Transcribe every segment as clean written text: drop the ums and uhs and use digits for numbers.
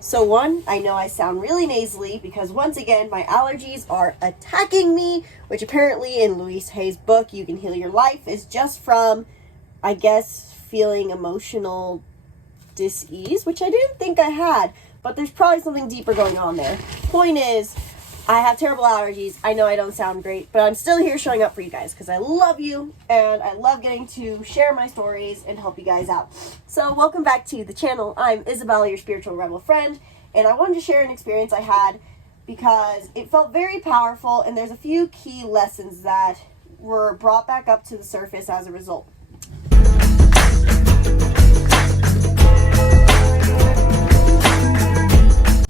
So one, I know I sound really nasally because once again, my allergies are attacking me, which apparently in Louise Hay's book, You Can Heal Your Life, is just from, I guess, feeling emotional dis-ease, which I didn't think I had, but there's probably something deeper going on there. Point is, I have terrible allergies. I know I don't sound great, but I'm still here showing up for you guys because I love you and I love getting to share my stories and help you guys out. So welcome back to the channel. I'm Isabelle, your spiritual rebel friend, and I wanted to share an experience I had because it felt very powerful, and there's a few key lessons that were brought back up to the surface as a result.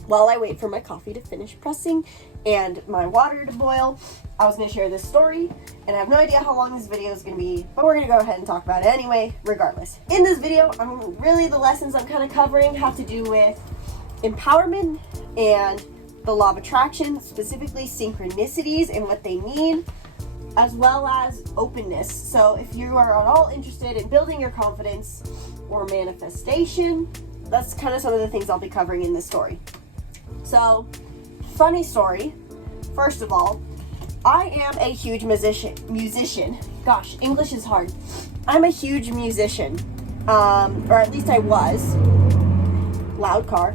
While I wait for my coffee to finish pressing and my water to boil, I was going to share this story, and I have no idea how long this video is going to be, but we're going to go ahead and talk about it anyway, regardless. In this video, the lessons I'm kind of covering have to do with empowerment and the law of attraction, specifically synchronicities and what they mean, as well as openness. So if you are at all interested in building your confidence or manifestation, that's kind of some of the things I'll be covering in this story. So, funny story. First of all, I am a huge musician. Gosh, English is hard. I'm a huge musician, or at least I was. Loud car.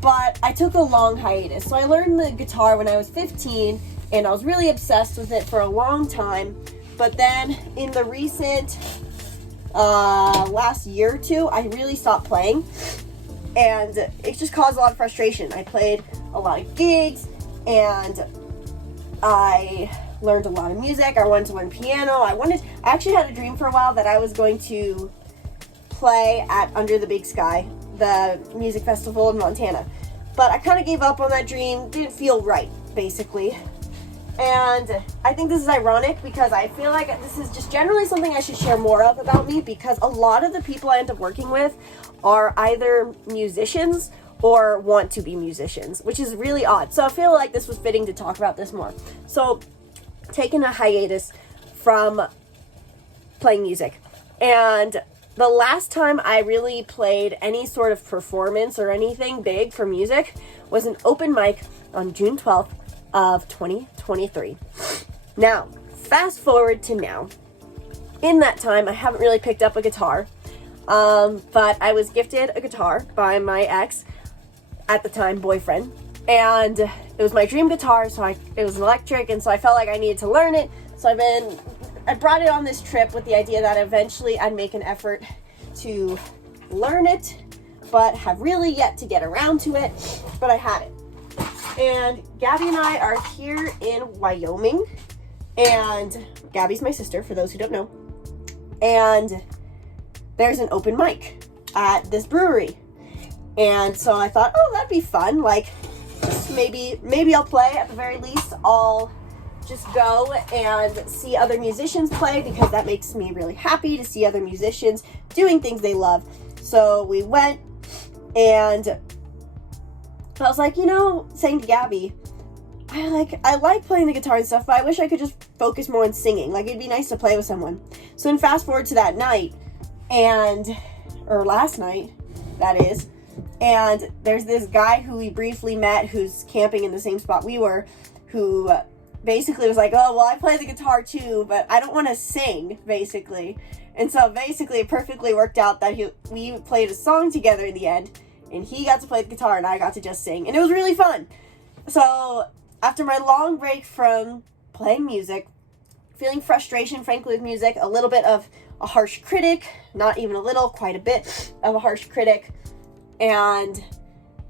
But I took a long hiatus. So I learned the guitar when I was 15, and I was really obsessed with it for a long time. But then in the recent last year or two, I really stopped playing. And it just caused a lot of frustration. I played a lot of gigs, and I learned a lot of music. I wanted to learn piano. I actually had a dream for a while that I was going to play at Under the Big Sky, the music festival in Montana. But I kind of gave up on that dream. Didn't feel right, basically. And I think this is ironic because I feel like this is just generally something I should share more of about me, because a lot of the people I end up working with are either musicians or want to be musicians, which is really odd. So I feel like this was fitting to talk about this more. So taking a hiatus from playing music. And the last time I really played any sort of performance or anything big for music was an open mic on June 12th of 2023. Now, fast forward to now. In that time, I haven't really picked up a guitar, but I was gifted a guitar by my ex, at the time boyfriend, and it was my dream guitar, so it was electric, and so I felt like I needed to learn it. So I brought it on this trip with the idea that eventually I'd make an effort to learn it, but have really yet to get around to it, but I had it. And Gabby and I are here in Wyoming, and Gabby's my sister, for those who don't know, and there's an open mic at this brewery. And so I thought, oh, that'd be fun. Like, maybe I'll play. At the very least, I'll just go and see other musicians play, because that makes me really happy to see other musicians doing things they love. So we went, and I was like, saying to Gabby, I like playing the guitar and stuff, but I wish I could just focus more on singing. Like, it'd be nice to play with someone. So then fast forward to that night, or last night, that is, and there's this guy who we briefly met who's camping in the same spot we were, who basically was like, oh, well, I play the guitar too, but I don't want to sing, basically. And so basically it perfectly worked out that we played a song together in the end, and he got to play the guitar and I got to just sing, and it was really fun. So after my long break from playing music, feeling frustration, frankly, with music, a little bit of a harsh critic, not even a little, quite a bit of a harsh critic, and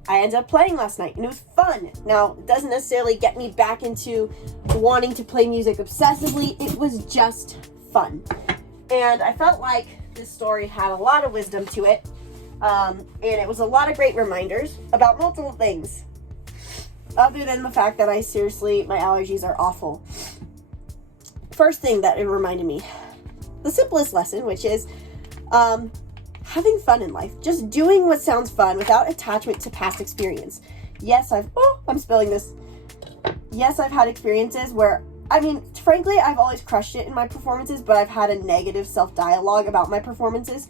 I ended up playing last night, and it was fun. Now, it doesn't necessarily get me back into wanting to play music obsessively. It was just fun. And I felt like this story had a lot of wisdom to it, and it was a lot of great reminders about multiple things, other than the fact that my allergies are awful. First thing that it reminded me, the simplest lesson, which is having fun in life. Just doing what sounds fun without attachment to past experience. Yes, I'm spilling this. Yes, I've had experiences where, frankly, I've always crushed it in my performances, but I've had a negative self-dialogue about my performances.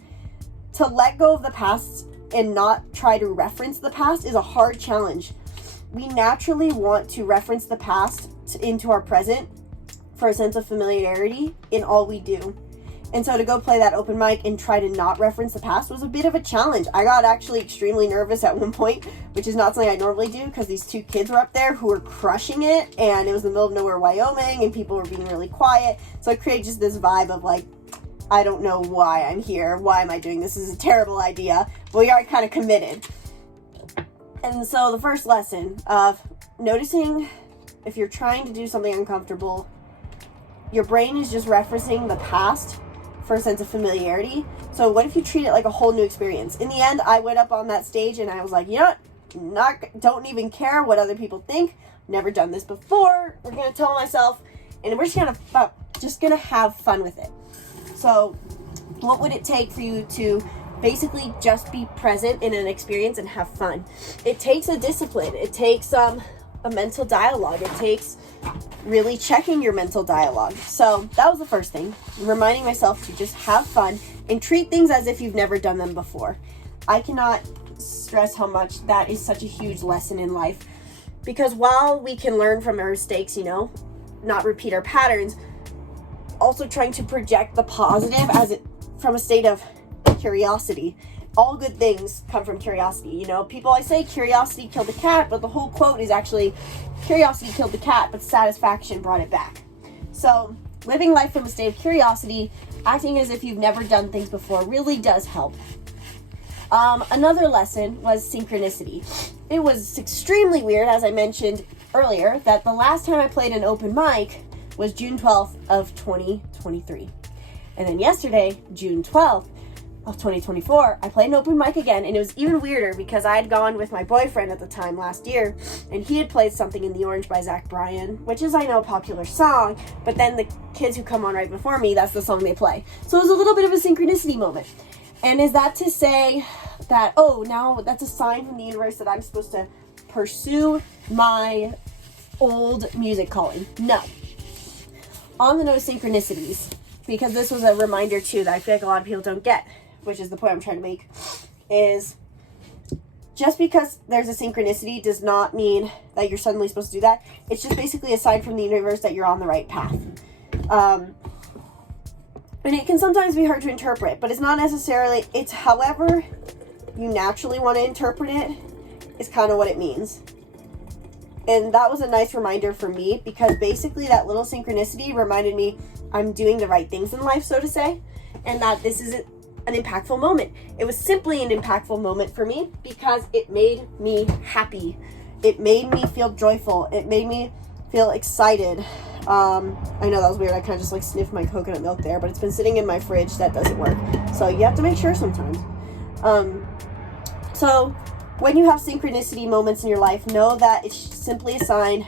To let go of the past and not try to reference the past is a hard challenge. We naturally want to reference the past into our present for a sense of familiarity in all we do. And so to go play that open mic and try to not reference the past was a bit of a challenge. I got actually extremely nervous at one point, which is not something I normally do, because these two kids were up there who were crushing it, and it was the middle of nowhere, Wyoming, and people were being really quiet. So I created just this vibe of like, I don't know why I'm here. Why am I doing this? This is a terrible idea. But we are kind of committed. And so the first lesson of noticing if you're trying to do something uncomfortable, your brain is just referencing the past for a sense of familiarity. So what if you treat it like a whole new experience? In the end, I went up on that stage and I was like, you know what? Don't even care what other people think. Never done this before. We're going to tell myself, and we're just going to have fun with it. So what would it take for you to basically just be present in an experience and have fun? It takes a discipline. It takes a mental dialogue. It takes really checking your mental dialogue. So that was the first thing, reminding myself to just have fun and treat things as if you've never done them before. I cannot stress how much that is such a huge lesson in life, because while we can learn from our mistakes, not repeat our patterns, also trying to project the positive from a state of curiosity. All good things come from curiosity. People always say curiosity killed the cat, but the whole quote is actually curiosity killed the cat, but satisfaction brought it back. So living life from a state of curiosity, acting as if you've never done things before, really does help. Another lesson was synchronicity. It was extremely weird, as I mentioned earlier, that the last time I played an open mic was June 12th of 2023. And then yesterday, June 12th of 2024, I played an open mic again, and it was even weirder because I had gone with my boyfriend at the time last year, and he had played Something in the Orange by Zach Bryan, which is, I know, a popular song, but then the kids who come on right before me, that's the song they play. So it was a little bit of a synchronicity moment. And is that to say that, now that's a sign from the universe that I'm supposed to pursue my old music calling? No. On the note of synchronicities, because this was a reminder too that I feel like a lot of people don't get, which is the point I'm trying to make, is just because there's a synchronicity does not mean that you're suddenly supposed to do that. It's just basically a sign from the universe that you're on the right path. And it can sometimes be hard to interpret, but it's not necessarily, it's however you naturally want to interpret it is kind of what it means. And that was a nice reminder for me, because basically that little synchronicity reminded me I'm doing the right things in life, so to say, and that this is an impactful moment. It was simply an impactful moment for me because it made me happy. It made me feel joyful. It made me feel excited. I know that was weird. I kind of just sniffed my coconut milk there, but it's been sitting in my fridge. That doesn't work. So you have to make sure sometimes. So when you have synchronicity moments in your life, know that it's simply a sign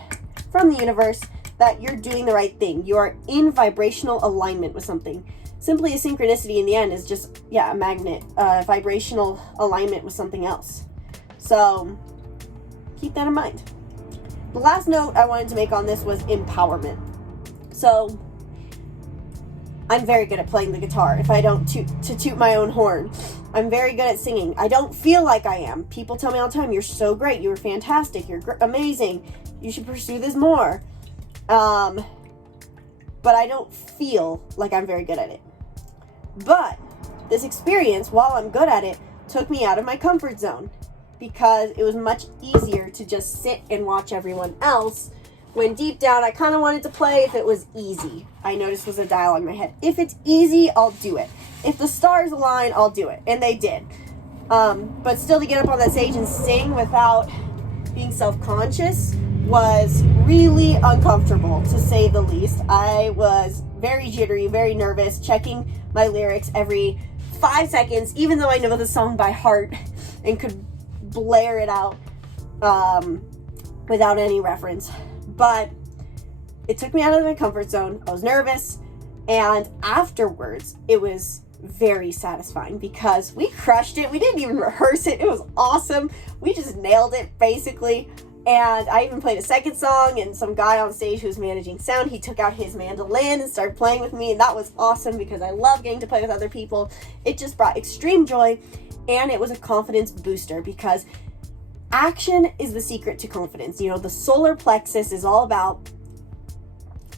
from the universe that you're doing the right thing. You are in vibrational alignment with something. Simply a synchronicity in the end is just, a magnet, vibrational alignment with something else. So keep that in mind. The last note I wanted to make on this was empowerment. So I'm very good at playing the guitar, if I don't toot my own horn. I'm very good at singing. I don't feel like I am. People tell me all the time, you're so great, you're fantastic, you're amazing, you should pursue this more. But I don't feel like I'm very good at it. But this experience, while I'm good at it, took me out of my comfort zone, because it was much easier to just sit and watch everyone else, when deep down I kind of wanted to play if it was easy. I noticed was a dialogue in my head. If it's easy, I'll do it. If the stars align, I'll do it. And they did. But still, to get up on that stage and sing without being self-conscious was really uncomfortable, to say the least. I was very jittery, very nervous, checking my lyrics every 5 seconds, even though I know the song by heart and could blare it out without any reference. But it took me out of my comfort zone. I was nervous, and afterwards it was very satisfying because we crushed it. We didn't even rehearse it. It was awesome. We just nailed it, basically. And I even played a second song, and some guy on stage who was managing sound, he took out his mandolin and started playing with me, and that was awesome because I love getting to play with other people. It just brought extreme joy, and it was a confidence booster because action is the secret to confidence. You know, the solar plexus is all about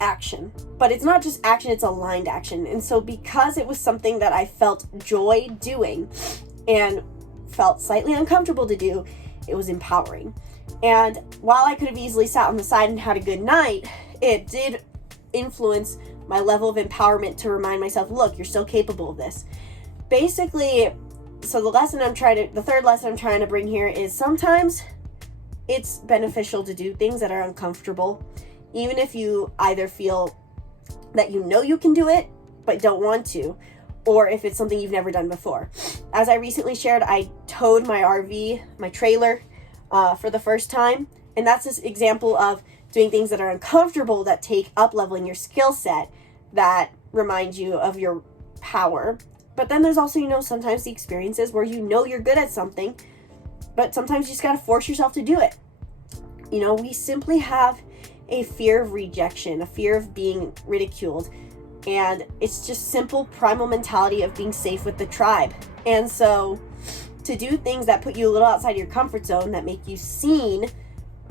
action, but it's not just action, it's aligned action. And so because it was something that I felt joy doing and felt slightly uncomfortable to do, it was empowering. And while I could have easily sat on the side and had a good night, it did influence my level of empowerment to remind myself, look, you're still capable of this. Basically, so the third lesson I'm trying to bring here is sometimes it's beneficial to do things that are uncomfortable, even if you either feel that you know you can do it, but don't want to, or if it's something you've never done before. As I recently shared, I towed my RV, my trailer, for the first time, and that's this example of doing things that are uncomfortable that take up leveling your skill set, that remind you of your power. But then there's also, you know, sometimes the experiences where you know you're good at something, but sometimes you just gotta force yourself to do it. You know, we simply have a fear of rejection, a fear of being ridiculed, and it's just simple primal mentality of being safe with the tribe. And so to do things that put you a little outside your comfort zone, that make you seen,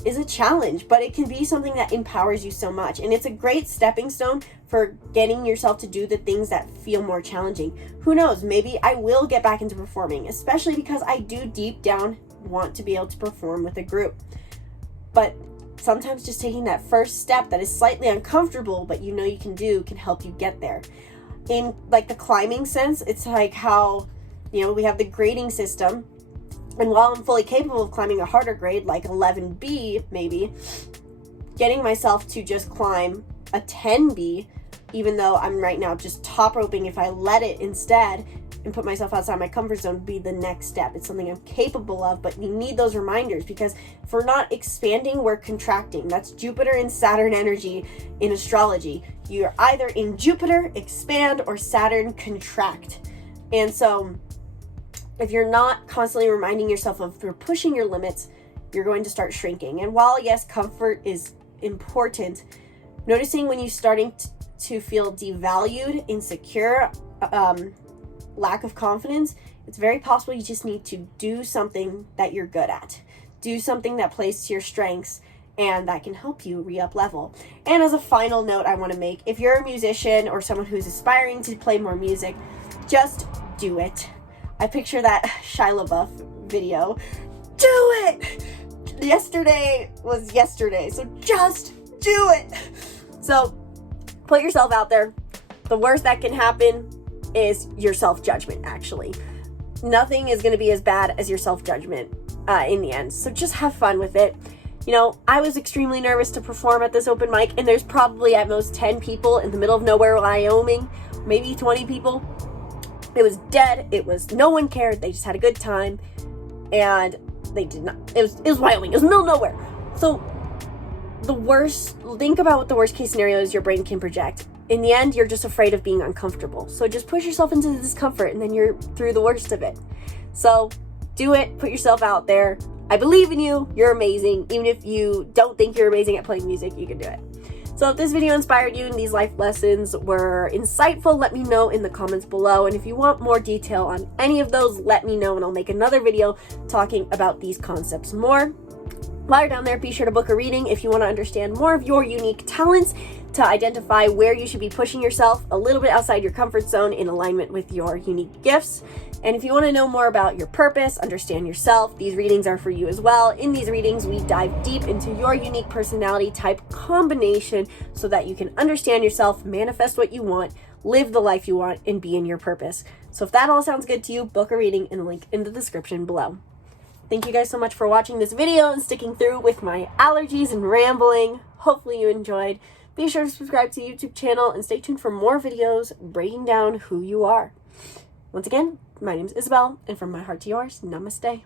is a challenge, but it can be something that empowers you so much. And it's a great stepping stone for getting yourself to do the things that feel more challenging. Who knows, maybe I will get back into performing, especially because I do deep down want to be able to perform with a group. But sometimes just taking that first step that is slightly uncomfortable, but you know you can do, can help you get there. In like the climbing sense, it's like how, you know, we have the grading system, and while I'm fully capable of climbing a harder grade like 11B maybe, getting myself to just climb a 10B, even though I'm right now just top roping, if I let it instead and put myself outside my comfort zone, be the next step. It's something I'm capable of, but you need those reminders, because if we're not expanding, we're contracting. That's Jupiter and Saturn energy in astrology. You're either in Jupiter, expand, or Saturn, contract. And so if you're not constantly reminding yourself of you're pushing your limits, you're going to start shrinking. And while yes, comfort is important, noticing when you're starting to feel devalued, insecure, lack of confidence, it's very possible you just need to do something that you're good at. Do something that plays to your strengths and that can help you re-up level. And as a final note I want to make, if you're a musician or someone who's aspiring to play more music, just do it. I picture that Shia LaBeouf video. Do it! Yesterday was yesterday, so just do it! So, put yourself out there. The worst that can happen is your self-judgment, actually. Nothing is going to be as bad as your self-judgment in the end. So just have fun with it. You know, I was extremely nervous to perform at this open mic, and there's probably at most 10 people in the middle of nowhere, Wyoming, maybe 20 people. It was dead. It was, no one cared. They just had a good time, and they did not, it was Wyoming. It was middle of nowhere. So think about what the worst case scenario is your brain can project. In the end, you're just afraid of being uncomfortable. So just push yourself into the discomfort, and then you're through the worst of it. So do it. Put yourself out there. I believe in you. You're amazing. Even if you don't think you're amazing at playing music, you can do it. So if this video inspired you and these life lessons were insightful, let me know in the comments below. And if you want more detail on any of those, let me know, and I'll make another video talking about these concepts more. While you're down there, be sure to book a reading if you want to understand more of your unique talents, to identify where you should be pushing yourself a little bit outside your comfort zone in alignment with your unique gifts. And if you want to know more about your purpose, understand yourself, these readings are for you as well. In these readings, we dive deep into your unique personality type combination so that you can understand yourself, manifest what you want, live the life you want, and be in your purpose. So if that all sounds good to you, book a reading in the link in the description below. Thank you guys so much for watching this video and sticking through with my allergies and rambling. Hopefully you enjoyed. Be sure to subscribe to the YouTube channel and stay tuned for more videos breaking down who you are. Once again, my name is Isabelle, and from my heart to yours, namaste.